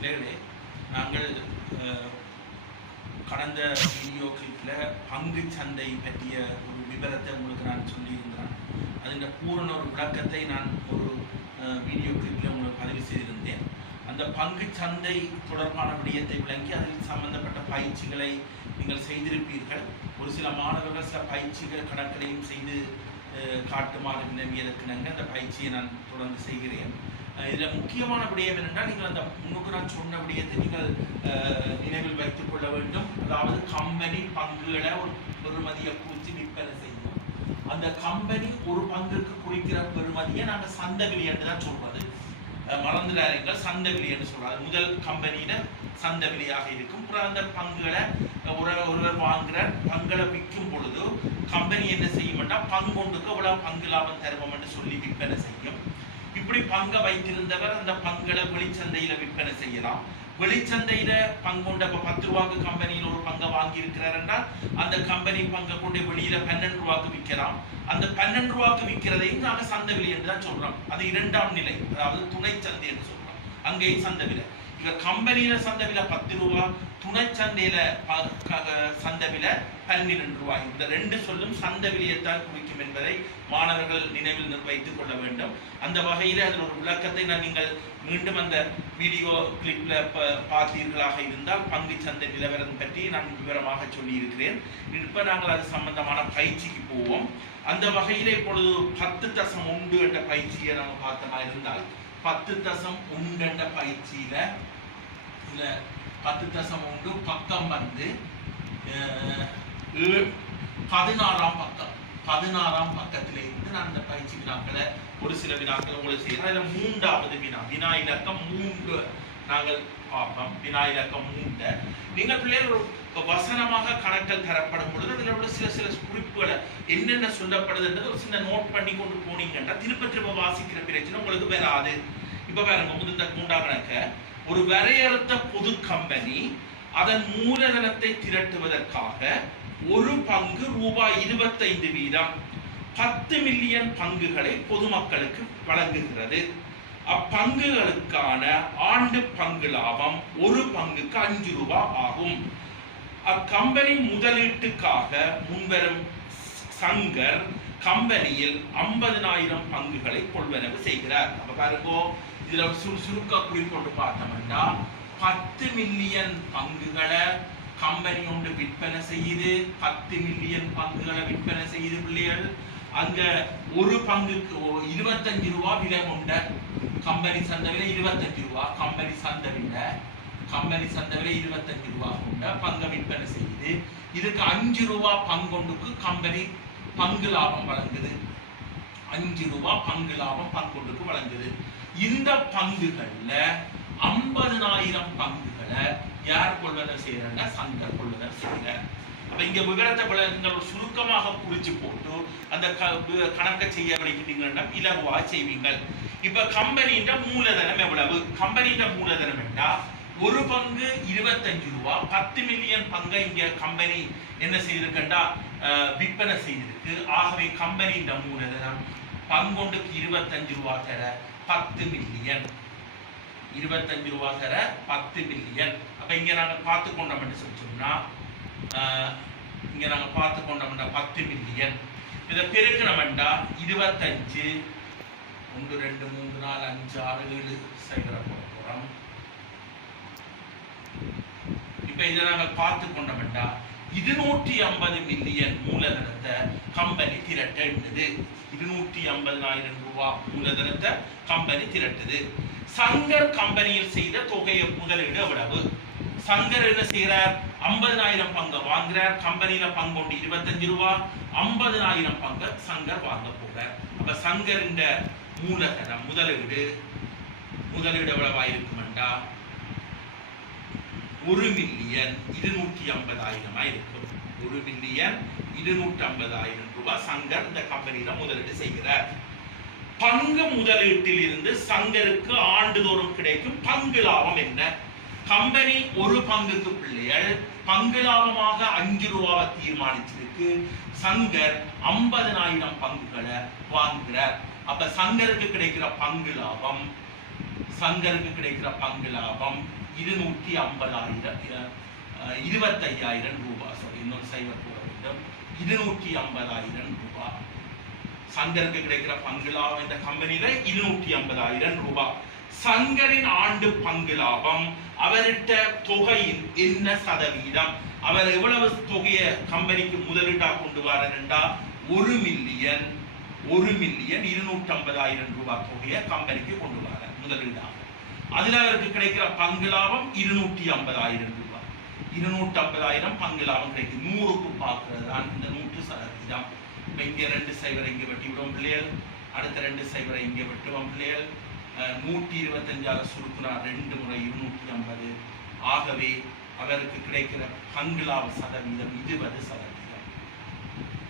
பிள்ளைகளே, நாங்கள் கடந்த வீடியோ கிளிப்பில் பங்கு சந்தை பற்றிய ஒரு விவரத்தை உங்களுக்கு நான் சொல்லியிருந்தேன். அதில் பூரண ஒரு விளக்கத்தை நான் ஒரு வீடியோ கிளிப்பில் உங்களுக்கு பதிவு செய்திருந்தேன். அந்த பங்கு சந்தை தொடர்பான விடயத்தை விளங்கி அதில் சம்பந்தப்பட்ட பயிற்சிகளை நீங்கள் செய்திருப்பீர்கள். ஒரு சில மாணவர்கள் சில பயிற்சிகள் கணக்களையும் செய்து காட்டுமாறு வினவியதற்கிணங்க அந்த பயிற்சியை நான் தொடர்ந்து செய்கிறேன். இதில் முக்கியமான விடயம் என்னென்றால், நீங்கள் அந்த முன்னுக்கு நான் சொன்ன விடயத்தை நீங்கள் நினைவில் வைத்துக் கொள்ள வேண்டும். அதாவது கம்பெனி பங்குகளை ஒரு பெறுமதியை குறித்து விற்பனை செய்யும். அந்த கம்பெனி ஒரு பங்குக்கு குறிக்கிற பெறுமதியை நாங்கள் சந்தவிலி என்று தான் சொல்வது. மறந்துடாதீர்கள், சந்தவிலி என்று சொல்றாரு. முதல் கம்பெனியில சந்தவிலியாக இருக்கும். அப்புறம் அந்த பங்குகளை ஒருவர் வாங்குற பங்களை விற்கும் பொழுது கம்பெனி என்ன செய்யும்னா, பங்கொண்டுக்கு எவ்வளவு பங்கு லாபம் தருவோம் என்று சொல்லி விற்பனை செய்யும். இப்படி பங்கை வைத்திருந்தவர் அந்த பங்களை வெளிச்சந்தையில விற்பனை செய்யலாம். வெளிச்சந்தையில பங்கொண்ட 10 ரூபாய்க்கு கம்பெனியில் ஒரு பங்கை வாங்கி இருக்கிறார் என்றால் அந்த கம்பெனி பங்கை கொண்டு வெளியில 12 ரூபாய்க்கு விற்கலாம். அந்த 12 ரூபாய்க்கு விற்கிறதையும் நாங்க சந்தவிலை என்று தான் சொல்றோம். அது இரண்டாம் நிலை, அதாவது துணை சந்தை என்று சொல்றோம். அங்கேயும் சந்தவிலை. இங்க கம்பெனியில சந்தவிலை 10 ரூபாய், துணை சந்தையில சந்தவிலை 12 ரூபாய். இந்த ரெண்டு சொல்லும் சந்தவிலையைத்தான் குறிக்கும் என்பதை மாணவர்கள் நினைவில் வைத்துக் கொள்ள வேண்டும். அந்த வகையில் அதில் ஒரு விளக்கத்தை நீங்கள் மீண்டும் அந்த வீடியோ கிளிப்ல பார்த்தீர்களாக இருந்தால் பங்கு சந்தை நிலவரம் பற்றி நான் விவரமாக சொல்லி இருக்கிறேன். இப்ப நாங்கள் அது சம்பந்தமான பயிற்சிக்கு போவோம். அந்த வகையில இப்பொழுது 10.1 என்ற பயிற்சியை நம்ம பார்த்தோமா இருந்தால் 10.1 என்ற பயிற்சியில 10.1 பக்கம் வந்து 16ஆம் பக்கம். 16ஆம் பக்கத்திலே இருந்து நான் அந்த பயிற்சி வினாக்களை ஒரு சில வினாக்களை உங்களுக்கு செய்யறோம். அதுல 3வது வினா, வினா இலக்கம் 3 நாங்கள் பார்ப்போம். வினா இலக்கம் 3 நீங்கள் பிள்ளைகள் வசனமாக கணக்கில் தரப்படும் பொழுது அதில் உள்ள சில குறிப்புகளை என்னென்ன சொல்லப்படுதுன்றது ஒரு சின்ன நோட் பண்ணி கொண்டு போனீங்கன்னா திரும்ப வாசிக்கிற பிரச்சனை உங்களுக்கு வராது. இப்ப பாருங்க, இந்த 3ஆம் கணக்க ஒரு வரையறுத்த பொது கம்பெனி அதன் மூலதனத்தை திரட்டுவதற்காக ஒரு பங்கு ரூபாய் 25 வீதம் 10 மில்லியன் பங்குகளை பொதுமக்களுக்கு வழங்குகிறது. அப்பங்குகளுக்கான ஆண்டு பங்கு லாபம் ஒரு பங்குக்கு 5 ரூபாய் ஆகும். அக்கம்பெனி முதலீட்டுக்காக முன்வரும் சங்கர் கம்பெனியில் 50,000 பங்குகளை கொள்வனவு செய்கிறார். அப்ப பாருங்க, இதுல சுருக்க குறிக்கொண்டு பார்த்தோம்னா 10 மில்லியன் பங்குகளை கம்பெனி ஒன்று விற்பனை செய்யுது. 10 மில்லியன் பங்குகளை விற்பனை செய்யுது பிள்ளைகள். அங்க ஒரு பங்குக்கு 25 ரூபாய் விலை கொண்ட கம்பெனி சந்தையில 25 ரூபாய், கம்பெனி சந்தையில 25 ரூபாய் கொண்ட பங்கை விற்பனை செய்யுது. இதுக்கு 5 ரூபாய் பங்கொண்டுக்கு கம்பெனி பங்கு லாபம் வழங்குது. 5 ரூபாய் பங்கு லாபம் பங்கொண்டுக்கு வழங்குது. இந்த பங்குகள்ல 50,000 பங்குகளை யார் கொள்வதல் செய்யறாங்க? சங்கர் கொள்வதல் செய்யறார். அப்ப இங்க விவரத்தை நீங்கள் சுருக்கமாக குறிச்சு போட்டு அந்த கணக்கை செய்ய வைக்கிட்டீங்கன்னா இலகுவா செய்வீங்கள். இப்ப கம்பெனின்ற மூலதனம் எவ்வளவு? கம்பெனின்ற மூலதனம் என்றா ஒரு பங்கு 25 ரூபாய், 10 மில்லியன் பங்கை இங்க கம்பெனி என்ன செய்திருக்கா? விற்பனை செய்திருக்கு. ஆகவே கம்பெனின்ற மூலதனம் பங்கொண்டுக்கு 25 ரூபாய் தர 10 மில்லியன். 25 ரூபாய் தர 10 மில்லியன். அப்ப இங்க நாங்க பார்த்து கொண்டோம்னு சொல்லிச்சோம்னா இங்க நாங்க பார்த்து கொண்டோம்னா 10 மில்லியன். இதை பெருக்கணும்டா 25 1 2 3 4 5 6 7 சைபர போறோம். இப்ப இதை நாங்க பார்த்து கொண்டோம்டா 250 மில்லியன் மூலதனத்தை கம்பெனி திரட்டுது. 250,000 ரூபாய் மூலதனத்தை கம்பெனி திரட்டுது. சங்கர் கம்பெனியில் செய்த தொகையை முதலீடு எவ்வளவு? சங்கர் என்ன செய்யறார்? 50,000 பங்கு வாங்குறார். கம்பெனியில பங்கொண்டு 25 ரூபாய், 50,000 பங்கு சங்கர் வாங்க போறார். அப்ப சங்கரின் மூலதனம் முதலீடு எவ்வளவா இருக்குமெண்டா 1,250,000 இருக்கும். 1,250,000 ரூபாய் சங்கர் இந்த கம்பெனியில முதலீடு செய்கிறார். பங்கு முதலீட்டில் இருந்து சங்கருக்கு ஆண்டுதோறும் கிடைக்கும் பங்கு லாபம் என்ன? கம்பெனி ஒரு பங்குக்கு பிள்ளைகள் பங்கு லாபமாக 5 ரூபாவை தீர்மானிச்சிருக்கு. சங்கர் 50,000 பங்குகளை வாங்குகிறார். அப்ப சங்கருக்கு கிடைக்கிற பங்கு லாபம் சங்கருக்கு கிடைக்கிற பங்கு லாபம் 250,000 25,000 ரூபாய். சாரி, இன்னொரு சைவர் போட வேண்டும். 250,000 ரூபாய் சங்கருக்கு கிடைக்கிற பங்கு லாபம் இந்த கம்பெனியில 250,000 ரூபாய். சங்கரின் ஆண்டு பங்கு லாபம் அவர்கிட்ட தொகையின் என்ன சதவீதம், அவர் எவ்வளவு தொகையை கம்பெனிக்கு முதலீட்டா கொண்டு வரா 1,250,000 ரூபாய் தொகையை கம்பெனிக்கு கொண்டு வர முதலீடாக. அதுல அவருக்கு கிடைக்கிற பங்கு லாபம் 250,000 ரூபாய். 250,000 பங்கு லாபம் கிடைக்கும். 100க்கு பார்க்கிறது தான் இந்த 100%. இப்ப இங்க 2 சைவரை இங்க வெட்டி விடுவோம் பிள்ளைகள், அடுத்த 2 சைவரை இங்க வெட்டுவோம் பிள்ளைகள். 125 சுருக்குனா 2 முறை 250. ஆகவே அவருக்கு கிடைக்கிற பங்கு லாப சதவீதம் 20%.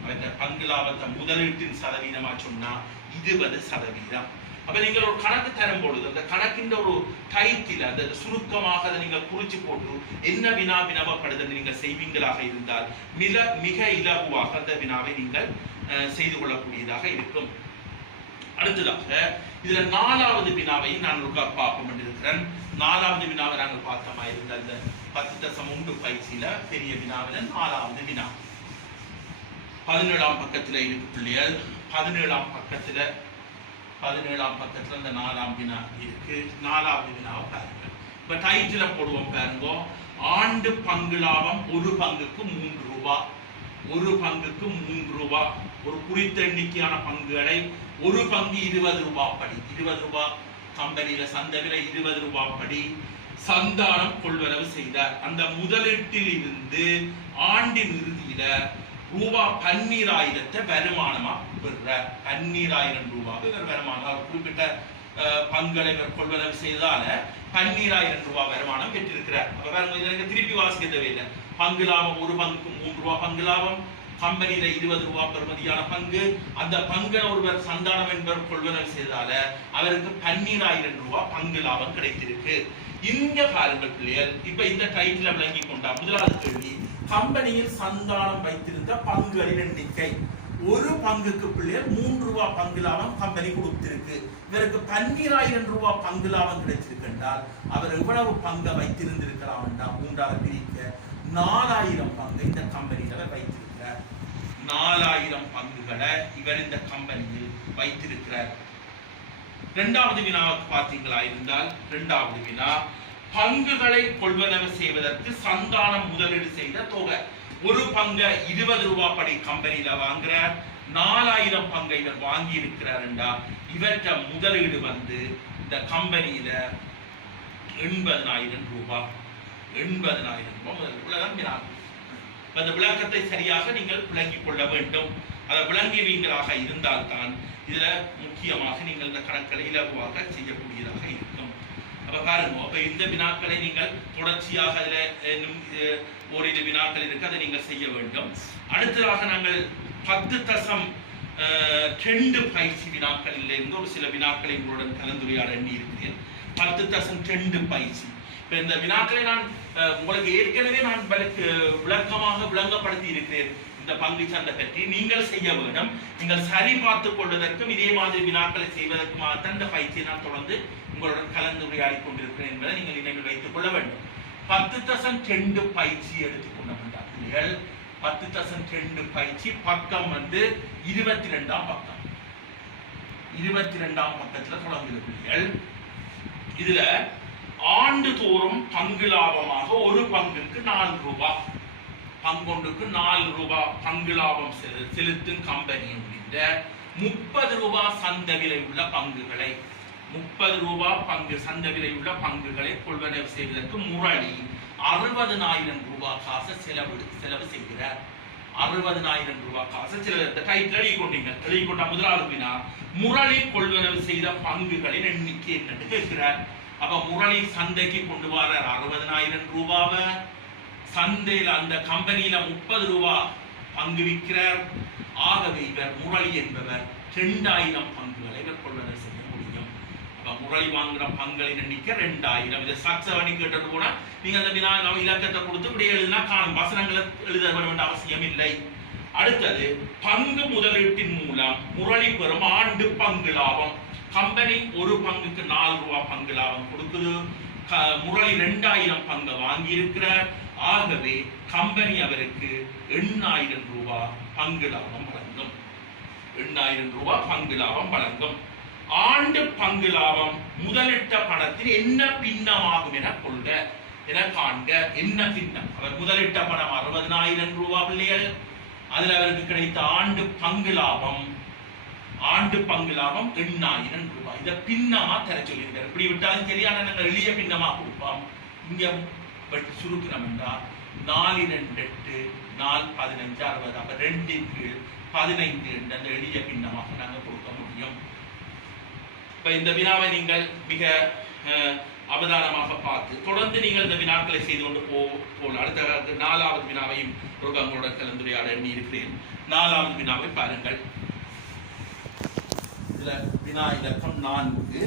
அவருடைய பங்கு லாபத்தை முதலீட்டின் சதவீதமா சொன்னா 20%. அப்ப நீங்கள் ஒரு கணக்கு தரும் பொழுது அந்த கணக்கின் ஒரு டைட்டில் அந்த சுருக்கமாக அதை நீங்கள் குறிச்சு போட்டு என்ன வினா வினவப்படுதல் நீங்கள் செய்வீங்களாக இருந்தால் மிக இலகுவாக அந்த வினாவை நீங்கள் செய்து கொள்ளக்கூடியதாக இருக்கும். அடுத்ததாக இதுல 4வது வினாவை நான் பார்க்க கொண்டிருக்கிறேன். 4வது வினாவை நாங்கள் பார்த்தோமா இருந்த அந்த 10.1 பயிற்சியில பெரிய வினாவில் 4வது வினா 17ஆம் பக்கத்துல இருக்கு பிள்ளைகள். 17ஆம் பக்கத்துல இந்த 4ஆம் வினா இருக்கு. 4வது வினாவை பாருங்க. இப்ப டைட்டில போடுவோம் பாருங்க. ஆண்டு பங்கு லாபம் ஒரு பங்குக்கு 3 ரூபாய். ஒரு பங்குக்கு 3 ரூபாய். ஒரு குறித்த எண்ணிக்கையான பங்குகளை ஒரு பங்கு 20 ரூபாய் படி, 20 ரூபாய் கம்பெனியில சந்தை விலை 20 ரூபாய் படி சந்தானம் கொள்வனவு செய்தார். அந்த முதலீட்டில் இருந்து ஆண்டின் இறுதியில ரூபாய் 12,000 வருமானமா பெற 12,000 ரூபாய் வருமானம் குறிப்பிட்ட பங்களை கொள்வனவு செய்ததால 12,000 ரூபாய் வருமானம் பெற்றிருக்கிறார். அப்ப பாருங்க, இதுல திருப்பி வாசிக்க தேவையில்லை. பங்கு லாபம் ஒரு பங்குக்கு 3 ரூபாய் பங்கு லாபம், கம்பெனியில 20 ரூபாய் பெறுமதியான பங்கு. அந்த பங்கை ஒருவர் சந்தானம் என்பவர் கொள்வனவு செய்ததால அவருக்கு 12,000 ரூபாய் பங்கு லாபம் கிடைத்திருக்கு. இங்க பாருங்கள் பிள்ளைகள், இப்ப இந்த டைட்டில விளங்கி கொண்டா முதலாவது கேள்வி, கம்பெனியில் சந்தானம் வைத்திருந்த பங்குகளின் எண்ணிக்கை. ஒரு பங்குக்கு பிள்ளைகள் 3 ரூபாய் பங்கு லாபம் கம்பெனி கொடுத்திருக்கு. இவருக்கு 12,000 ரூபாய் பங்கு லாபம் கிடைச்சிருக்கு என்றால் அவர் எவ்வளவு பங்கை வைத்திருந்திருக்கலாம் என்றால் 3ஆக பிரிக்க 4,000 பங்கு இந்த கம்பெனியில வைத்திருக்கிறார். 4,000 பங்குகளை இவர் இந்த கம்பெனியில் வைத்திருக்கிறார். 2வது வினாவுக்கு பார்த்தீங்களா இருந்தால் 2வது வினா, பங்குகளை கொள்வனவு செய்வதற்கு சந்தானம் முதலீடு செய்த தொகை. ஒரு பங்கை 20 ரூபாய் படி கம்பெனியில வாங்குறார். 4,000 பங்கை இவர் வாங்கி இருக்கிறார் என்றால் இவற்ற முதலீடு இந்த கம்பெனியில 80,000 ரூபாய். 80,000 ரூபாய். அந்த விளக்கத்தை சரியாக நீங்கள் விளங்கிக் கொள்ள வேண்டும். அதை விளங்குவீங்களாக இருந்தால்தான் இதுல முக்கியமாக நீங்கள் இந்த கணக்களை இலகுவாக செய்யக்கூடியதாக இருக்கும். அப்ப பாருங்க, அப்ப இந்த வினாக்களை நீங்கள் தொடர்ச்சியாக அதுல ஓரிரு வினாக்கள் இருக்கு, அதை நீங்கள் செய்ய வேண்டும். அடுத்ததாக நாங்கள் 10.2 பயிற்சி வினாக்களில் இருந்து ஒரு சில வினாக்களை உங்களுடன் கலந்துரையாட எண்ணி இருக்கிறேன். 10.2 பயிற்சி. இப்ப இந்த வினாக்களை நான் உங்களுக்கு ஏற்கனவே நான் விளக்கமாக விளங்கப்படுத்தி இருக்கிறேன். இந்த பங்கு சந்தை பற்றி நீங்கள் செய்ய வேண்டும். நீங்கள் சரி பார்த்துக் கொள்வதற்கும் இதே மாதிரி வினாக்களை செய்வதற்குமாகத்தான் இந்த பயிற்சியை நான் தொடர்ந்து உங்களுடன் கலந்துரையாடி கொண்டிருக்கிறேன் என்பதை நீங்கள் நினைவில் வைத்துக் கொள்ள வேண்டும். 10.2 பயிற்சி எடுத்துக்கொண்ட பிள்ளைகள், 10.2 பயிற்சி பக்கம் 22ஆம் பக்கம். 22ஆம் பக்கத்துல தொடங்குது பிள்ளைகள். இதுல ஆண்டுதோறும் பங்கு லாபமாக ஒரு பங்குக்கு 4 ரூபாய், பங்கொண்டுக்கு 4 ரூபாய் பங்கு லாபம் செலுத்தும் கம்பெனி என்கின்ற 30 ரூபாய் சந்தை விலை உள்ள பங்குகளை 30 ரூபாய் பங்கு சந்தை விலை உள்ள பங்குகளை கொள்வனவு செய்வதற்கு முரளி 60,000 ரூபாய் காசு செலவு செய்கிறார். 60,000 ரூபாய் காசு எழுதி கொண்ட முதலாவது வினா, முரளி கொள்வனவு செய்த பங்குகளின் எண்ணிக்கை என்னன்னு கேட்கிறார். அப்ப முரளி சந்தைக்கு கொண்டு வர 60,000 ரூபாவை சந்தையில அந்த கம்பெனியில 30 ரூபாய் பங்கு விற்கிறார். ஆகவே இவர் முரளி என்பவர் 2,000 பங்குகளை இவர் கொள்வனவு செய்ய முடியும். அப்ப முரளி வாங்குற பங்குகளின் எண்ணிக்கை 2,000. இதை சக்சவணி கேட்டது கூட நீங்க அந்த வினா இலக்கத்தை கொடுத்து இப்படி எழுதினா காணும், வசனங்களை எழுத வேண்டிய அவசியம் இல்லை. அடுத்தது, பங்கு முதலீட்டின் மூலம் முரளி பெறும் ஆண்டு பங்கு லாபம். கம்பெனி ஒரு பங்குக்கு 4 ரூபாய் பங்கு லாபம் கொடுக்குது. முரளி 2000 பங்கு வாங்கி இருக்கிறார். ஆகவே கம்பெனி அவருக்கு 8000 ரூபாய் பங்கு லாபம் வழங்கும். 8000 ரூபாய் பங்கு லாபம் வழங்கும். ஆண்டு பங்கு லாபம் முதலிட்ட பணத்தில் என்ன பின்னமாகும் என கொள்க என காண்க. என்ன பின்னம்? அவர் முதலிட்ட பணம் 60000 ரூபாய் பிள்ளைகள். அதில் அவருக்கு கிடைத்த ஆண்டு பங்கு லாபம் 8000 ரூபாய். இதை பின்னமா தர சொல்லியிருக்காரு. இப்படி விட்டாலும் சரியான நாங்கள் எளிய பின்னமா கொடுப்போம். இங்க சுருக்கணும் என்றால் 4 2 8 4 15 60. அப்ப 2 கீழ் 15 என்ற அந்த எளிய பின்னமாக நாங்கள் கொடுக்க முடியும். இப்ப இந்த வினாவை நீங்கள் மிக அவதானமாக பார்த்து தொடர்ந்து நீங்கள் இந்த வினாக்களை செய்து கொண்டு போகலாம். அடுத்த 4வது வினாவையும் ஒரு உங்களோட கலந்துரையாட எண்ணி இருக்கிறேன். 4வது வினாவை பாருங்கள். இதுல வினா இலக்கம் 4.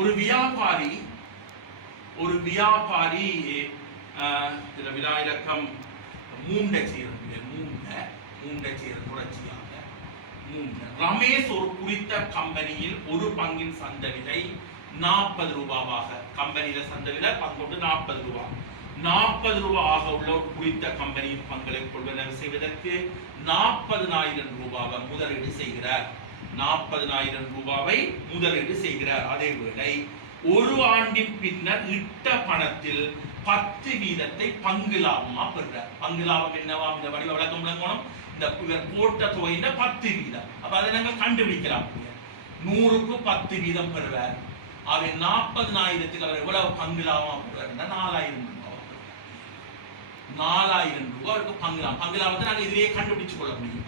ஒரு வியாபாரி இதுல வினா இலக்கம் 3 தொடர்ச்சியாக 3. ரமேஷ் ஒரு குறித்த கம்பெனியில் ஒரு பங்கின் சந்தை விலை 40 ரூபாவாக, கம்பெனியில சந்தை விலை பங்கொண்டு 40 ரூபாய், 40 ரூபாயாக உள்ள ஒரு குறித்த கம்பெனியின் பங்களை கொள்வனவு செய்வதற்கு 40,000 ரூபாவை முதலீடு செய்கிறார். 40,000 ரூபாவை முதலீடு செய்கிறார். அதே வேளை ஒரு ஆண்டின் பின்னர் இட்ட பணத்தில் 10 வீதத்தை பங்கு லாபமா பெறுறார். பங்கு லாபம் என்னவா? இந்த வடிவ விளக்கம் விளங்கணும். இந்த போட்ட தொகையில 10 வீதம். அப்ப அதை நாங்கள் கண்டுபிடிக்கலாம். 100க்கு 10 வீதம் பெறுவார். அவை 40,000 அவர் எவ்வளவு பங்கு லாபமா பெறுவார்? 4,000 ரூபாய். 4,000 ரூபாய்க்கு பங்கு லாபம். பங்கு லாபத்தை நாங்கள் இதிலேயே கண்டுபிடிச்சு கொள்ள முடியும்.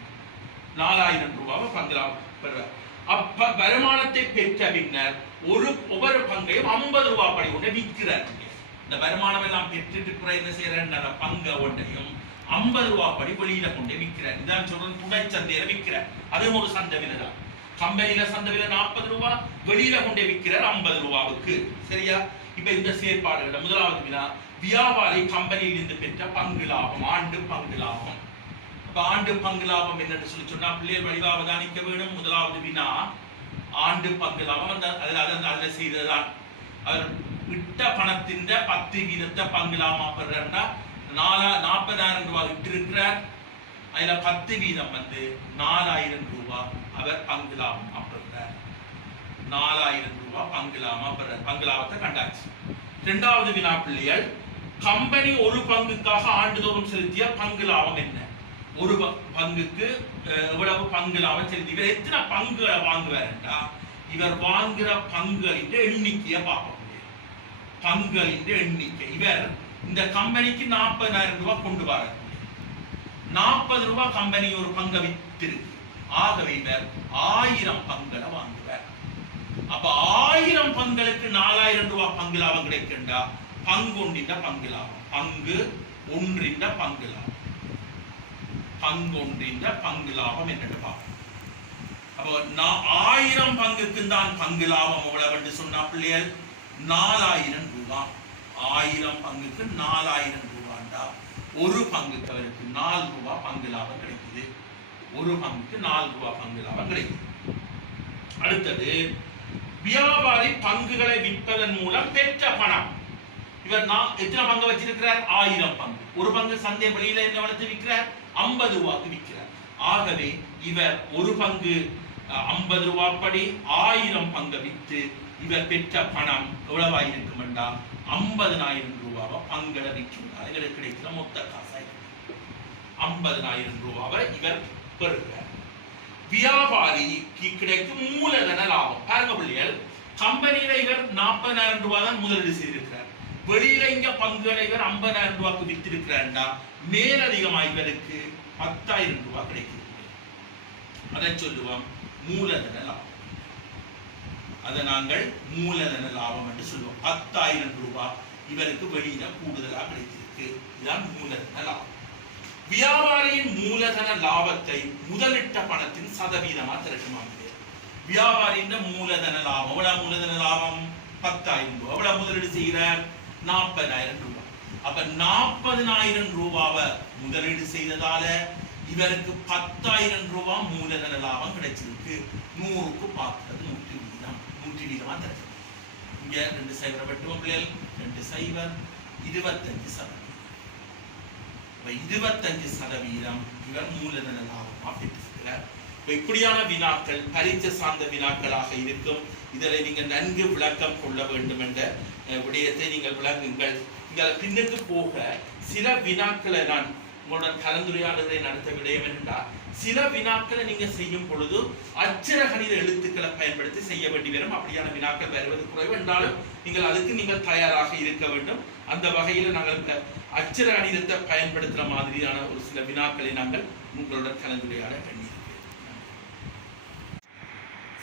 4,000 ரூபாவை பங்கு லாபம் பெறுவார். அப்ப வருமானத்தை பெற்ற பின்னர் ஒவ்வொரு பங்கையும் 50 ரூபாய் படி கொண்டு விற்கிறார். இந்த வருமானம் எல்லாம் பெற்றுட்டு என்ன செய்யற பங்கை ஒன்றையும் 50 ரூபாய் படி வெளியில கொண்டு விற்கிறார். இதான் சொல்றது துணை சந்தையில விற்கிறார். அதுவும் ஒரு சந்தை விலை தான். கம்பெனியில சந்தை விலை 40 ரூபாய், வெளியில கொண்டு விற்கிறார் 50 ரூபாவுக்கு. சரியா? இப்ப இந்த செயற்பாடுகள் 1வது வினா, வியாபாரி கம்பெனியில் இருந்து பெற்ற பங்கு லாபம், ஆண்டு பங்கு லாபம். ஆண்டு பங்கு லாபம் என்னன்னு சொன்னா பிள்ளைகள் வடிவா அவதானிக்க வேண்டும். 1வது வினா ஆண்டு பங்கு லாபம். அதுல செய்ததான் அவர் விட்ட பணத்தின் 10 வீதத்தை பங்கு லாபமா பெறாருன்னா 40,000 ரூபாய் விட்டு இருக்கிறார். அதுல 10 வீதம் 4,000 ரூபாய் அவர் பங்கு லாபமா பெறார். 4,000 ரூபாய் பங்கு லாபமா பெறார். பங்கு லாபத்தை கண்டாச்சு. 2வது வினா பிள்ளைகள், கம்பெனி ஒரு பங்குக்காக ஆண்டுதோறும் செலுத்திய பங்கு லாபம் என்ன? ஒரு பங்குக்கு எவ்வளவு பங்கு லாபம் செலுத்தி இவர் எத்தனை பங்குகளை வாங்குவார்டா? இவர் வாங்குற பங்குகளின் எண்ணிக்கையை பார்க்க முடியும். பங்குகளின் எண்ணிக்கை. இவர் இந்த கம்பெனிக்கு 40,000 ரூபாய் கொண்டு வர 40 ரூபாய் கம்பெனி ஒரு பங்கை வித்திருக்கு. ஆகவே இவர் 1000 பங்குகளை வாங்குவார். அப்ப 1000 பங்களுக்கு 4,000 ரூபாய் பங்கு லாபம் கிடைக்கின்றா. பங்கொண்டின் பங்கு லாபம், பங்கு ஒன்றின் பங்கு லாபம், பங்கொன்றின் பங்கு லாபம் என்று பார்ப்போம். அப்போ 1000 பங்குக்கு தான் பங்கு லாபம் எவ்வளவு என்று சொன்னா பிள்ளைகள் 4,000 ரூபாய். 1000 பங்குக்கு 4,000 ரூபாய்டா. ஒரு பங்குக்கு அவருக்கு 4 ரூபாய் பங்கு லாபம் கிடைக்குது. ஒரு பங்குக்கு 4 ரூபாய் பங்கு லாபம் கிடைக்குது. அடுத்தது, வியாபாரி பங்குகளை விற்பதன் மூலம் பெற்ற பணம். இவர் எத்தனை பங்கு வச்சிருக்கிறார்? 1000 பங்கு. ஒரு பங்கு சந்தை வெளியில என்ன வளர்த்து விற்கிறார்? 50 ரூபாய்க்கு விற்கிறார். ஆகவே இவர் ஒரு பங்கு 50 ரூபாய் படி 1000 பங்கு விற்று இவர் பெற்ற பணம் எவ்வளவா இருக்கும் என்றால் 50,000 ரூபாவை பங்களை விற்கிறார். இவருக்கு கிடைக்கிற மொத்த காசாய் 50,000 ரூபாவை இவர் பெறுகிறார். வியாபாரிக்கு கிடைக்கும் மூலதன லாபம். பாருங்க பிள்ளைகள், கம்பெனியில இவர் 40,000 ரூபாய் தான் முதலீடு செய்திருக்கிறார். வெளியில இங்க பங்குகளை இவர் 50,000 ரூபாய்க்கு வித்திருக்கிறார்டா. மேலதிகமாக இவருக்கு 10,000 ரூபாய் கிடைக்கிறது. அதை சொல்லுவோம் மூலதன லாபம். அதை நாங்கள் மூலதன லாபம் என்று சொல்லுவோம். 10,000 ரூபாய் இவருக்கு வெளியில கூடுதலாக கிடைத்திருக்கு. இதுதான் மூலதன லாபம். வியாபாரியின் மூலதன லாபத்தை முதலிட்ட பணத்தின் சதவீதமா திரட்டுமாங்க. வியாபாரியின் மூலதன லாபம் எவ்வளவு? மூலதன லாபம் 10,000 ரூபாய். எவ்வளவு முதலீடு செய்கிறார்? 40,000 ரூபாய். அப்ப 40,000 ரூபாவை முதலீடு செய்ததால இவருக்கு 10,000 ரூபாய் மூலதன லாபம் கிடைச்சிருக்கு. 100க்கு பார்த்தது 100 வீதம். 100 வீதமா தருது. இங்க 2 சைவரை வெட்டுவோம் பிள்ளைகள். 2 சைவர் 25%. 25% இவர் மூலதன லாபம் அப்படின்ட்டு. இப்படியான வினாக்கள் பரீட்சை சார்ந்த வினாக்களாக இருக்கும். இதில் நீங்கள் நன்கு விளக்கம் கொள்ள வேண்டும் என்ற விடயத்தை நீங்கள் விளங்குங்கள். நீங்கள் பின்னுக்கு போக சில வினாக்களை நான் உங்களோட கலந்துரையாடலை நடத்த விடயம் என்றால், சில வினாக்களை நீங்க செய்யும் பொழுது அச்சர கணித எழுத்துக்களை பயன்படுத்தி செய்ய வேண்டி வரும். அப்படியான வினாக்கள் வருவது குறைவு என்றாலும் நீங்கள் அதுக்கு நீங்கள் தயாராக இருக்க வேண்டும். அந்த வகையில் நாங்கள் அச்சர கணிதத்தை பயன்படுத்துகிற மாதிரியான ஒரு சில வினாக்களை நாங்கள் உங்களோட கலந்துரையாட வேண்டியிருக்கிறோம்.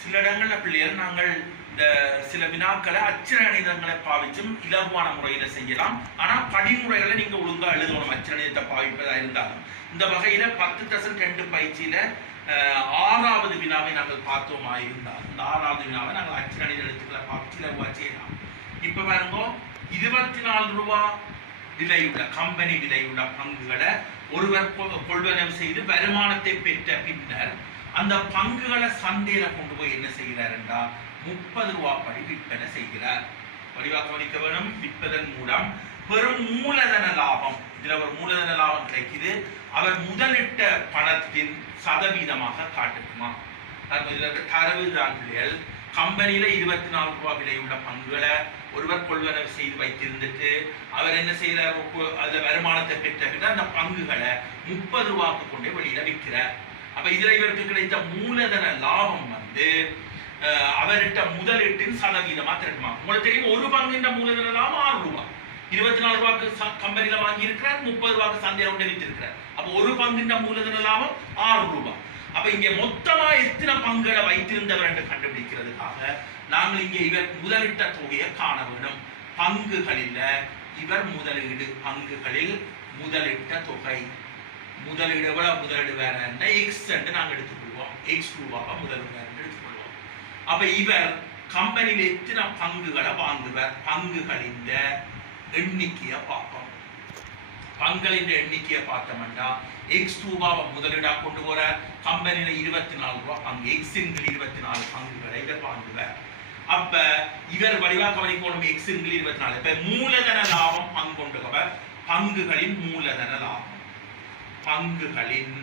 சில இடங்கள்ல பிள்ளைகள் நாங்கள் இந்த சில வினாக்களை அச்சர கணிதங்களை பாவிச்சும் இலகுவான முறையில செய்யலாம். ஆனா படிமுறைகளை நீங்க ஒழுங்கா எழுதணும் அச்சர கணிதத்தை பாவிப்பதா இருந்தாலும். இந்த வகையில 10+2 பயிற்சியில 6வது வினாவை நாங்கள் பார்த்தோமா இருந்தால், இந்த 6வது வினாவை நாங்கள் அச்சர கணித எழுத்துக்களை பாவிச்சு இலகுவா செய்யலாம். இப்ப பாருங்க, 24 ரூபாய் விலையுள்ள கம்பெனி விலையுள்ள பங்குகளை ஒருவர் கொள்வனவு செய்து வருமானத்தை பெற்ற பின்னர் அந்த பங்குகளை சந்தையில கொண்டு போய் என்ன செய்கிறார் என்றால் 30 ரூபாய் படி விற்பனை செய்கிறார். வடிவாக கவனிக்க வேணும். விற்பதன் மூலம் பெரும் மூலதன லாபம், இதுல ஒரு மூலதன லாபம் கிடைக்குது. அவர் முதலிட்ட பணத்தின் சதவீதமாக காட்டுமா? தரவுதான் பிள்ளைகள். கம்பெனியில 24 ரூபாய் விலையுள்ள பங்குகளை ஒருவர் கொள்வனவு செய்து வைத்திருந்துட்டு அவர் என்ன செய்யறார், அதுல வருமானத்தை பெற்ற அந்த பங்குகளை 30 ரூபாய்க்கு கொண்டே வெளியில விற்கிறார். அப்ப இதுல இவருக்கு கிடைத்த மூலதன லாபம் அவர்கிட்ட முதலீட்டின் சதவீதமா திரட்டுமா? உங்களுக்கு தெரியும், ஒரு பங்குன்ற மூலதன லாபம் 6 ரூபாய். 24 ரூபாய்க்கு கம்பெனியில வாங்கி இருக்கிறார், 30 ரூபாய்க்கு சந்தையில கொண்டு வித்திருக்கிறார். அப்ப ஒரு பங்குன்ற மூலதன லாபம் 6 ரூபாய். அப்ப இங்க மொத்தமா எத்தனை பங்குகளை வைத்திருந்தவர் என்று கண்டுபிடிக்கிறதுக்காக நாங்கள் இங்கே இவர் முதலிட்ட தொகையை காண வேண்டும். பங்குகளில் இவர் முதலீடு, பங்குகளில் முதலிட்ட தொகை, முதலீடு எவ்வளவு முதலீடு வேற எக்ஸ் என்று நாங்கள் எடுத்துக்கொள்வோம். எக்ஸ் ரூபாவா முதலீடு வேற எடுத்துக்கொள்வோம். அப்ப இவர் கம்பெனியில் எத்தனை பங்குகளை வாங்குவார்? பங்குகளின் எண்ணிக்கையை பார்ப்போம். பங்களின் எண்ணிக்கையை பார்த்தோம்னா எக்ஸ் ரூபாவை முதலீடா கொண்டு போற கம்பெனியில 24 ரூபாய் பங்கு, எக்ஸின் 24 பங்குகளை இவர் வாங்குவார். அப்ப இவர் வடிவா கவனிக்கணும் எக்ஸின் 24. இப்ப மூலதன லாபம் பங்கொண்டுகவர் பங்குகளின் மூலதன லாபம், பங்குகளின்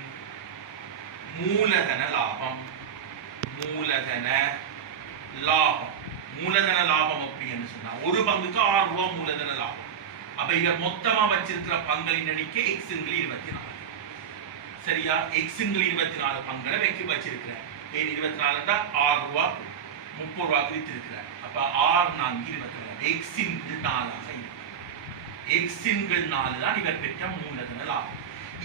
மூலதன லாபம், மூலதன லாபம், மூலதன லாபம் அப்படின்னு சொன்னா ஒரு பங்குக்கு 6 ரூபாய் மூலதன லாபம். அப்ப இவர் மொத்தமா வச்சிருக்கிற பங்களின் எண்ணிக்கை எக்ஸின் 24. சரியா? எக்ஸின் 24 பங்களை வச்சிருக்கிறார். 24 6 ரூபாய் 30 ரூபாய்க்கு வித்திருக்கிறார். அப்ப 6 4 24 எக்ஸின் 4ஆக இருக்கு. எக்ஸின் 4 தான் இவர் பெற்ற மூலதன லாபம்.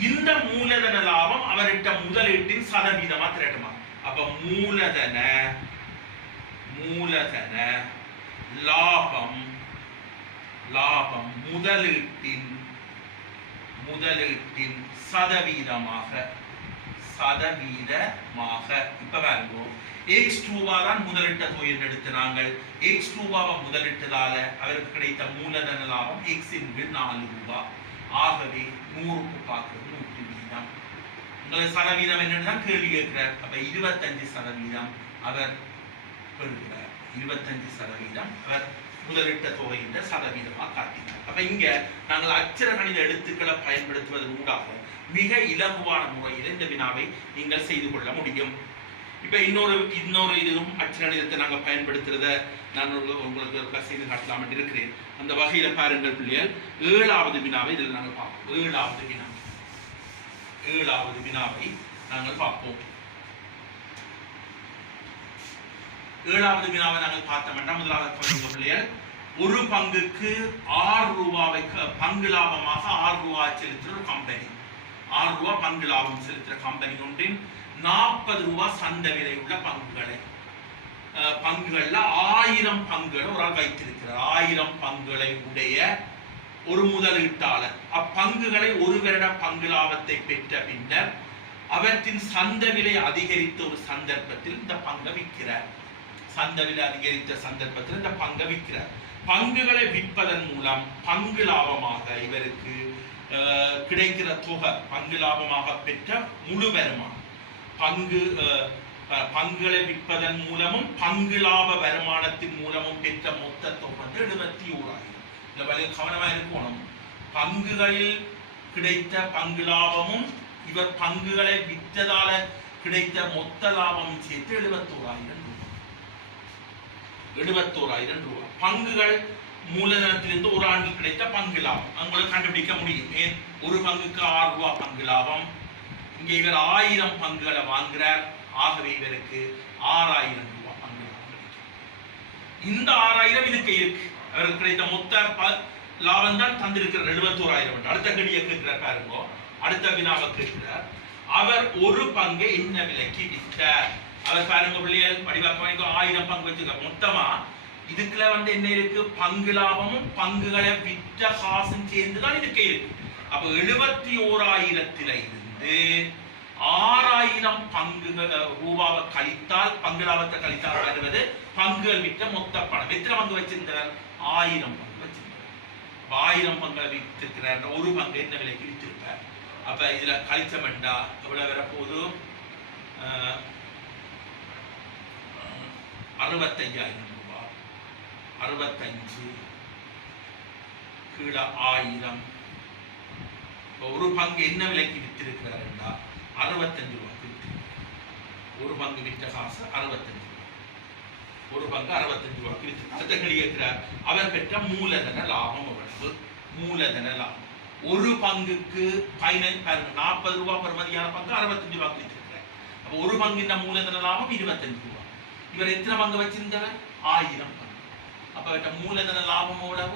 இந்த மூலதன லாபம் அவர்கிட்ட முதலீட்டின் சதவீதமா திரட்டுமா? அப்ப மூலதன லாபம் முதலீட்டின் சதவீதமாக. இப்ப பாருங்க, எக்ஸ் ரூபாய் தான் முதலிட்ட தொகை எடுத்து நாங்கள் எக்ஸ் ரூபாவை முதலிட்டதால அவருக்கு கிடைத்த மூலதன லாபம் எக்ஸின் 4 ரூபாய். ஆகவே 100க்கு பார்க்கிறது 100 வீதம். உங்களுக்கு சதவீதம் என்னன்னு கேள்வி கேட்கிறார். அப்ப 25% அவர் பெறுகிறார். 25% அவர் முதலிட்ட தொகையின் சதவீதமா காட்டினார். அப்ப இங்க நாங்கள் அச்சர கணித எழுத்துக்களை பயன்படுத்துவது ஊடாக மிக இலகுவான முறையில் இந்த வினாவை நீங்கள் செய்து கொள்ள முடியும். இப்ப இன்னொரு இதுவும் அச்சர கணிதத்தை நாங்கள் பயன்படுத்துறத நான் உங்களுக்கு செய்து காட்டலாம் என்று இருக்கிறேன். அந்த வகையில பாருங்கள் பிள்ளைகள், 7வது வினாவை இதில் நாங்கள் பார்ப்போம். 7வது வினாவை நாங்கள் பார்ப்போம். 7வது வினாவை நாங்கள் பார்த்தோம்னா முதலாவது பிள்ளைகள், ஒரு பங்குக்கு 6 ரூபாய் பங்கு லாபமாக 6 ரூபாய் செலுத்துற ஒரு கம்பெனி, 6 ரூபாய் பங்கு லாபம் செலுத்துற கம்பெனி ஒன்றின் 40 ரூபாய் சந்தை விலை உள்ள பங்குகள்ல 1000 பங்குகளை ஒரு ஆள் வைத்திருக்கிறார். 1000 பங்குகளை உடைய ஒரு முதலீட்டாளர் அப்பங்குகளை ஒரு வருட பங்கு லாபத்தை பெற்ற பின்னர் அவற்றின் சந்தை விலை அதிகரித்த ஒரு சந்தர்ப்பத்தில் இந்த பங்கை விற்கிறார். சந்தை விலை அதிகரித்த சந்தர்ப்பத்தில் இந்த பங்கை விற்கிறார். பங்குகளை விற்பதன் மூலம் பங்கு லாபமாக இவருக்கு கிடைக்கிற தொகை, பங்கு லாபமாக பெற்ற முழு வருமானம், பங்குகளை விற்பதன் மூலமும் பங்கு லாப வருமானத்தின் மூலமும் பெற்ற மொத்த தொகை 71,000. இந்த வழியில் கவனமாக இருக்கணும். பங்குகளில் கிடைத்த பங்கு லாபமும் இவர் பங்குகளை விற்றதால கிடைத்த மொத்த லாபமும் சேர்த்து 71,000 ரூபாய். 71,000 ரூபாய். பங்குகள் மூலதனத்திலிருந்து ஒரு ஆண்டில் கிடைத்த பங்கு லாபம் உங்களுக்கு கண்டுபிடிக்க முடியும். ஏன் ஒரு பங்குக்கு 6 ரூபாய் பங்கு லாபம். இங்கே இவர் 1000 பங்குகளை வாங்குறார். ஆகவே இவருக்கு 6,000 ரூபாய் பங்கு லாபம். இந்த 6,000 இதுக்கு இருக்கு. அவருக்கு கிடைத்த மொத்த லாபம் தான் தந்திருக்கிற 71,000. அடுத்த கடியை கேட்கிறார் பாருங்க. அடுத்த வினாவை கேட்கிறார். அவர் ஒரு பங்கை என்ன விலைக்கு விற்றார்? அவர் பாருங்க பிள்ளைகள் வடிவாக்க 1000 பங்கு வச்சிருக்கார். மொத்தமா இதுக்குள்ள என்ன இருக்கு? பங்கு லாபமும் பங்குகளை விற்ற காசும் சேர்ந்துதான் இதுக்கு இருக்கு. அப்ப 71,000 இருந்து 6,000 பங்குகள் ரூபாவை கழித்தால், பங்கு லாபத்தை கழித்தால் வருவது பங்குகள் விற்ற மொத்த பணம். எத்தனை பங்கு வச்சிருந்தார்? 1000 பங்கு வச்சிருந்தார். 1000 பங்குகளை விற்றிருக்கிறார். ஒரு பங்கு என்ன விலைக்கு விற்றிருப்பார்? அப்ப இதுல கழிச்சம் வேண்டா எவ்வளவு வரப்போது? 65,000 ரூபாய். 65 கீழே 1000. ஒரு பங்கு என்ன விலைக்கு விற்றிருக்கிறார் என்றா 65 ரூபாய்க்கு விற்று. ஒரு பங்கு விற்ற காசு 65 ரூபாய். ஒரு பங்கு 65 ரூபாய்க்கு விற்று. அடுத்த கேட்கிறார். அவர் பெற்ற மூலதன லாபம் எவ்வளவு? மூலதன லாபம் ஒரு பங்குக்கு 40 ரூபாய் பெறுமதியான பங்கு 65 ரூபாய்க்கு விற்றிருக்கிறார். அப்ப ஒரு பங்கின் மூலதன லாபம் 25 ரூபாய். இவர் எத்தனை பங்கு வச்சிருந்தவர்? 1000 பங்கு. அப்ப மூலதன லாபம் எவ்வளவு?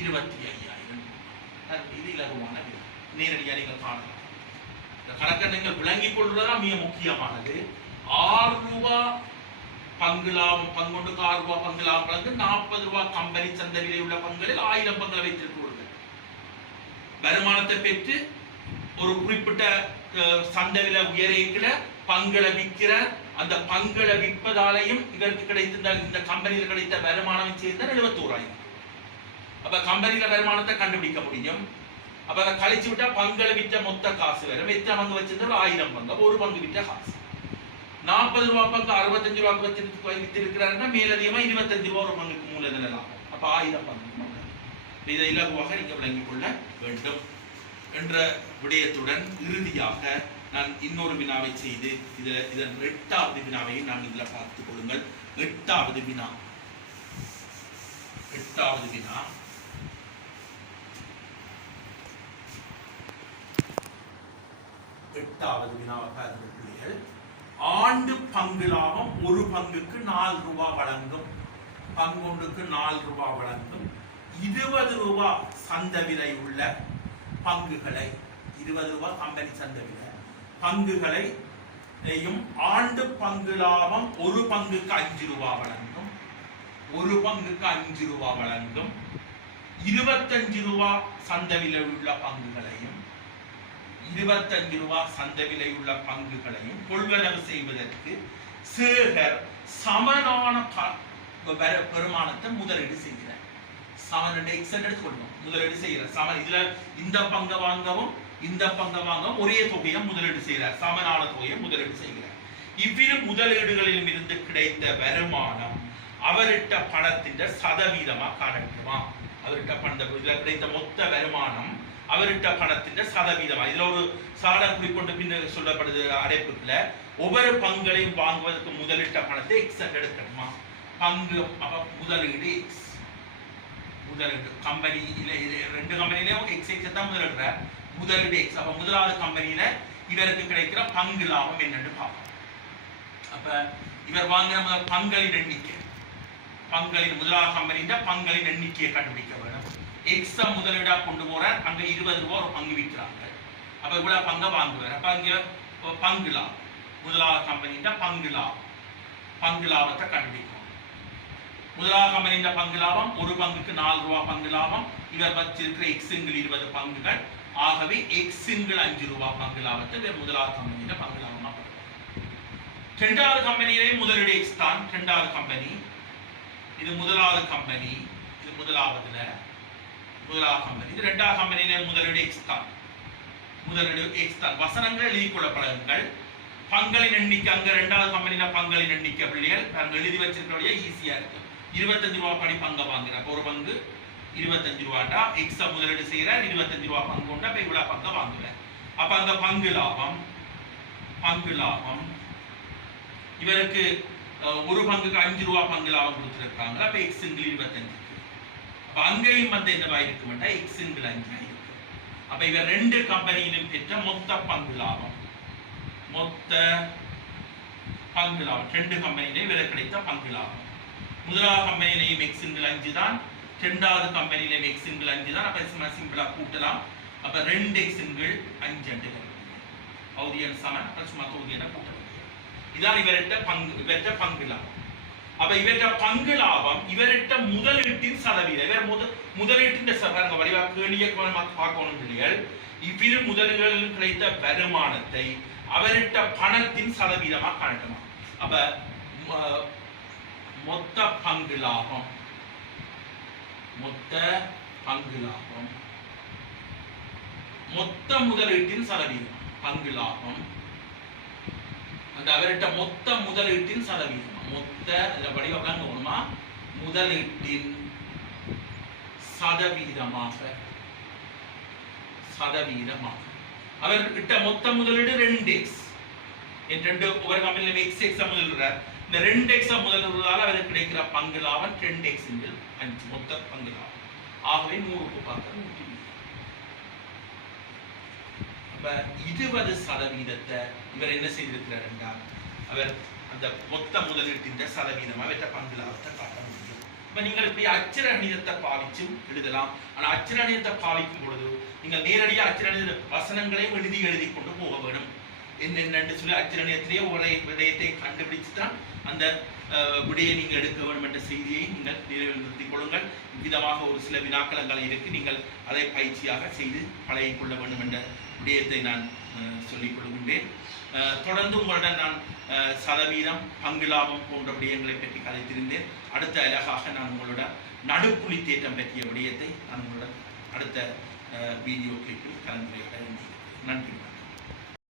25,000 ரூபாய். இது இலகுவான நேரடியாக நீங்கள் காணலாம். இந்த கணக்கை நீங்கள் விளங்கிக் கொள்வதா மிக முக்கியமானது. 6 ரூபாய் பங்கு லாபம், பங்கொண்டுக்கு 6 ரூபாய் பங்கு லாபம், 40 ரூபாய் கம்பெனி சந்தை விலை உள்ள பங்குகளில் 1000 பங்குகளை வைத்திருக்கிறார்கள். வருமானத்தை பெற்று ஒரு குறிப்பிட்ட சந்தை விலை உயர்கிற பங்குகளை விற்கிற அந்த பங்குகளை விற்பதாலையும் இதற்கு கிடைத்த இந்த கம்பெனியில் கிடைத்த வருமானம் சேர்ந்த 71,000. அப்ப கம்பெனியில வருமானத்தை கண்டுபிடிக்க முடியும். அப்ப அதை கழிச்சு விட்டா பங்குகளை விற்ற மொத்த காசு வரும். எத்தனை பங்கு வச்சிருந்தா 1000 பங்கு. ஒரு பங்கு விற்ற காசு 40 ரூபாய் பங்கு 65 ரூபாய்க்கு வித்திருக்கிறாருன்னா மேலதிகமா 25 ரூபாய் ஒரு பங்குக்கு மூலதன லாபம். அப்ப 1000 பங்கு. இதை இலகுவாக நீங்க விளங்கிக் கொள்ள வேண்டும் என்ற விடயத்துடன் இறுதியாக நான் இன்னொரு வினாவை செய்து இதன் 8வது வினாவையும் நான் இதில் பார்த்துக் கொள்ளுங்கள். 8வது வினா. 8வது வினா. ஆண்டு பங்கு லாபம் ஒரு பங்குக்கு 4 ரூபாய் வழங்கும். பங்கொண்டுக்கு 4 ரூபாய் வழங்கும். 20 ரூபாய் சந்தை விலை உள்ள பங்குகளை, 20 ரூபாய் கம்பெனி சந்தை விலை பங்குகளை ஆண்டு பங்கு லாபம் ஒரு பங்குக்கு 5 ரூபாய் வழங்கும். ஒரு பங்குக்கு 5 ரூபாய் வழங்கும். 25 ரூபாய் சந்தை விலை உள்ள பங்குகளையும் 25 ரூபாய் சந்தை விலை உள்ள பங்குகளையும் கொள்வனவு செய்வதற்கு சேகர் சமனான பெருமானத்தை முதலீடு செய்கிறார். முதலீடு செய்கிறார். சமன் இதுல இந்த பங்கை வாங்கவும் இந்த பங்கை வாங்கவும் ஒரே தொகையை முதலீடு செய்கிறார். சமனான தொகையை முதலீடு செய்கிறார். இவ்விரு முதலீடுகளிலும் இருந்து கிடைத்த வருமானம் அவரிட்ட பணத்தின் சதவீதமா காணப்படுமா? அவரிட்ட பணம் இதுல கிடைத்த மொத்த வருமானம் அவரிட்ட பணத்தின் சதவீதமா? இதுல ஒரு சாட குறிக்கொண்டு பின்னர் சொல்லப்படுது அடைப்புக்குள்ள. ஒவ்வொரு பங்களையும் வாங்குவதற்கு முதலிட்ட பணத்தை எக்ஸ் எடுக்கணுமா? பங்கு முதலீடு எக்ஸ். முதலீடு கம்பெனியில 2 கம்பெனிலையும் எக்ஸ் தான் முதலிடுற. முதலீடு எக்ஸ். அப்ப முதலாவது கம்பெனியில இவருக்கு கிடைக்கிற பங்கு லாபம் என்னன்னு பார்ப்போம். அப்ப இவர் வாங்குற பங்களின் எண்ணிக்கை, பங்களின் முதலாவது கம்பெனியின் பங்களின் எண்ணிக்கையை கண்டுபிடிக்க வேணும். எக்ஸ முதலீடா கொண்டு போற அங்க 20 ரூபாய் ஒரு பங்கு விற்கிறாங்க. அப்ப இவ்வளவு பங்க வாங்குவார். அப்ப அங்க பங்கு லாபம், முதலாவது கம்பெனியின் பங்கு லாபத்தை கண்டுபிடிக்கும். முதலாவது கம்பெனியின் பங்கு லாபம் ஒரு பங்குக்கு 4 ரூபாய் பங்கு லாபம். இவர் வச்சிருக்கிற எக்ஸுங்கள் 20 பங்குகள். ஆகவே எக்ஸுங்கள் 5 ரூபாய் பங்கு லாபத்தை முதலாவது கம்பெனியின் பங்கு லாபமா இரண்டாவது கம்பெனியிலே முதலீடு X தான். இரண்டாவது கம்பெனி இது முதலாவது கம்பெனி, இது முதலாவது கம்பெனி, இது இரண்டாவது கம்பெனியிலே முதலீடு X தான். முதலீடு X தான். வசனங்கள் எழுதிக் கொள்ள பழகுங்கள். பங்களின் எண்ணிக்கை அங்க இரண்டாவது கம்பெனியில பங்களின் எண்ணிக்கை பிள்ளைகள் எழுதி வச்சிருக்க ஈஸியா இருக்கு. 25 ரூபாய் படி பங்கு வாங்குற ஒரு பங்கு 25 ரூபாண்டா X முதலீடு செய்யற 25 ரூபாய் பங்கு உண்டா இப்ப இவ்வளவு பங்கு வாங்குவேன். அப்ப அங்க பங்கு லாபம் இவருக்கு ஒரு பங்குக்கு 5 ரூபாய் பங்கு லாபம் கொடுத்திருக்காங்க. அப்ப X × 25. அப்ப அங்கேயும் வந்து என்னவா இருக்கும்னா X × 5 இருக்கு. அப்ப இவர் ரெண்டு கம்பெனியிலும் பெற்ற மொத்த பங்கு லாபம் ரெண்டு கம்பெனியிலே இவருக்கு கிடைத்த பங்கு லாபம். முதலாவது கம்பெனியிலையும் X × 5 தான், இரண்டாவது கம்பெனியிலையும் X × 5 தான். அப்ப சிம்பிளா கூட்டலாம். அப்ப 2x × 5 பகுதியன் சமன் சும்மா தொகுதியனை கூட்டலாம். இதான் இவர்கிட்ட பங்கு லாபம். அப்ப இவர்கிட்ட பங்கு லாபம் இவர்கிட்ட முதலீட்டின் சதவீதம். இவர் முதலீட்டின் பாருங்க வடிவா கேளிய பார்க்கணும் பிள்ளைகள். இவ்விரு முதலீடுகளில் கிடைத்த வருமானத்தை அவர்கிட்ட பணத்தின் சதவீதமா காட்டணுமா. அப்ப மொத்த பங்கு லாபம் மொத்த முதலீட்டின் சதவீதம் பங்கு லாபம் அந்த அவர்கிட்ட மொத்த முதலீட்டின் சதவீதம் வடிவமா முதலீட்டின் சதவீதமாக அவர்கிட்ட மொத்த முதலீடு 2x. ஒவ்வொரு கம்பெனியிலும் x முதலிடுறார். இந்த 2x முதலிடுறதால அவருக்கு கிடைக்கிற பங்கு லாபம் 2x × 5 மொத்த பங்கு லாபம். ஆகவே 100க்கு பார்க்க 120. அப்ப 20% இவர் என்ன செய்திருக்கிறார் என்றால் அவர் அந்த மொத்த முதலீட்டின் சதவீதமா அவற்ற பங்கு லாபத்தை காட்ட முடியும். இப்ப நீங்கள் இப்படி அச்சரணிதத்தை பாவிச்சும் எழுதலாம். ஆனா அச்சரணிதத்தை பாவிக்கும் பொழுது நீங்கள் நேரடியாக அச்சரணித வசனங்களையும் எழுதி கொண்டு போக வேணும். என்னென்னு சொல்லி அச்சரணியத்திலேயே ஒரு விடயத்தை கண்டுபிடிச்சு தான் அந்த விடையை நீங்கள் எடுக்க வேண்டும் என்ற செய்தியை நீங்கள் நிறுத்திக் கொள்ளுங்கள். விதமாக ஒரு சில வினாக்களங்கள் இருக்கு. நீங்கள் அதை பயிற்சியாக செய்து பழகிக் கொள்ள வேண்டும் என்ற விடயத்தை நான் சொல்லிக் கொள்கின்றேன். தொடர்ந்து உங்களுடன் நான் சதவீதம் பங்கு லாபம் போன்ற விடயங்களை பற்றி கதைத்திருந்தேன். அடுத்த அழகாக நான் உங்களுடன் நடுப்புள்ளி தேற்றம் பற்றிய விடயத்தை நான் உங்களுடன் அடுத்த வீடியோ கிளிப்பில் கலந்துரையாட நன்றி.